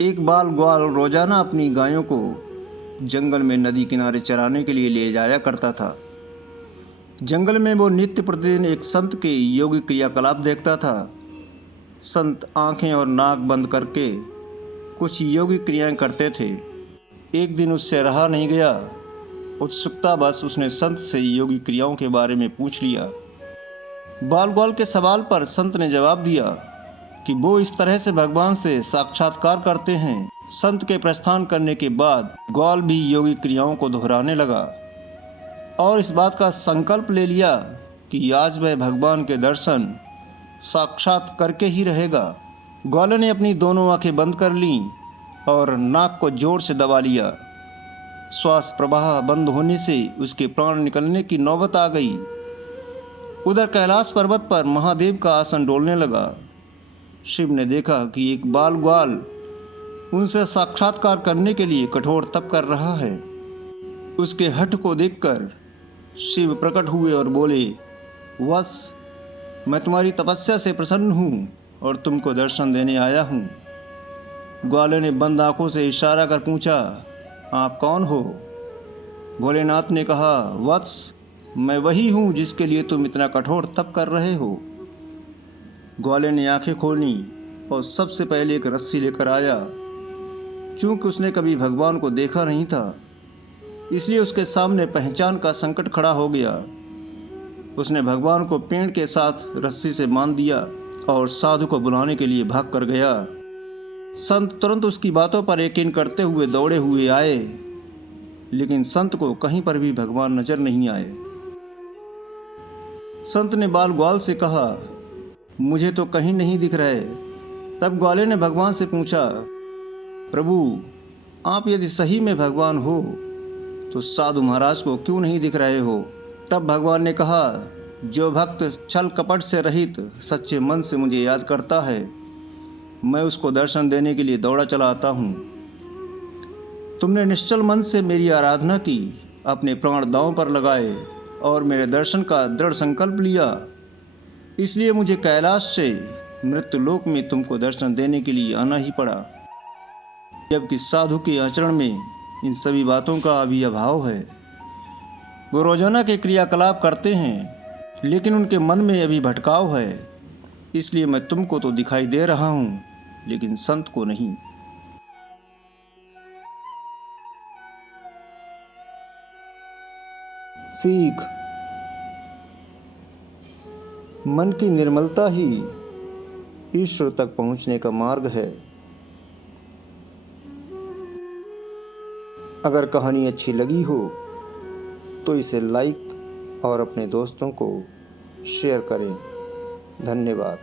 एक बाल ग्वाल रोजाना अपनी गायों को जंगल में नदी किनारे चराने के लिए ले जाया करता था। जंगल में वो नित्य प्रतिदिन एक संत के योगिक क्रियाकलाप देखता था। संत आंखें और नाक बंद करके कुछ योगिक क्रियाएं करते थे। एक दिन उससे रहा नहीं गया। उत्सुकता बस उसने संत से योगिक क्रियाओं के बारे में पूछ लिया। बाल ग्वाल के सवाल पर संत ने जवाब दिया कि वो इस तरह से भगवान से साक्षात्कार करते हैं। संत के प्रस्थान करने के बाद ग्वाल भी योगिक क्रियाओं को दोहराने लगा और इस बात का संकल्प ले लिया कि आज वह भगवान के दर्शन साक्षात करके ही रहेगा। ग्वाल ने अपनी दोनों आंखें बंद कर लीं और नाक को जोर से दबा लिया। श्वास प्रवाह बंद होने से उसके प्राण निकलने की नौबत आ गई। उधर कैलाश पर्वत पर महादेव का आसन डोलने लगा। शिव ने देखा कि एक बाल ग्वाल उनसे साक्षात्कार करने के लिए कठोर तप कर रहा है। उसके हठ को देखकर शिव प्रकट हुए और बोले, वत्स, मैं तुम्हारी तपस्या से प्रसन्न हूँ और तुमको दर्शन देने आया हूँ। ग्वाल ने बंद आंखों से इशारा कर पूछा, आप कौन हो? भोलेनाथ ने कहा, वत्स, मैं वही हूँ जिसके लिए तुम इतना कठोर तप कर रहे हो। ग्वाल ने आंखें खोली और सबसे पहले एक रस्सी लेकर आया। चूंकि उसने कभी भगवान को देखा नहीं था, इसलिए उसके सामने पहचान का संकट खड़ा हो गया। उसने भगवान को पेड़ के साथ रस्सी से बांध दिया और साधु को बुलाने के लिए भाग कर गया। संत तुरंत उसकी बातों पर यकीन करते हुए दौड़े हुए आए, लेकिन संत को कहीं पर भी भगवान नजर नहीं आए। संत ने बाल ग्वाल से कहा, मुझे तो कहीं नहीं दिख रहे। तब ग्वाले ने भगवान से पूछा, प्रभु, आप यदि सही में भगवान हो तो साधु महाराज को क्यों नहीं दिख रहे हो? तब भगवान ने कहा, जो भक्त छल कपट से रहित सच्चे मन से मुझे याद करता है, मैं उसको दर्शन देने के लिए दौड़ा चला आता हूँ। तुमने निश्चल मन से मेरी आराधना की, अपने प्राण दांव पर लगाए और मेरे दर्शन का दृढ़ संकल्प लिया, इसलिए मुझे कैलाश से मृत्युलोक में तुमको दर्शन देने के लिए आना ही पड़ा। जबकि साधु के आचरण में इन सभी बातों का अभी अभाव है। वो रोजाना के क्रियाकलाप करते हैं, लेकिन उनके मन में अभी भटकाव है। इसलिए मैं तुमको तो दिखाई दे रहा हूँ, लेकिन संत को नहीं। सीख, मन की निर्मलता ही ईश्वर तक पहुँचने का मार्ग है। अगर कहानी अच्छी लगी हो तो इसे लाइक और अपने दोस्तों को शेयर करें। धन्यवाद।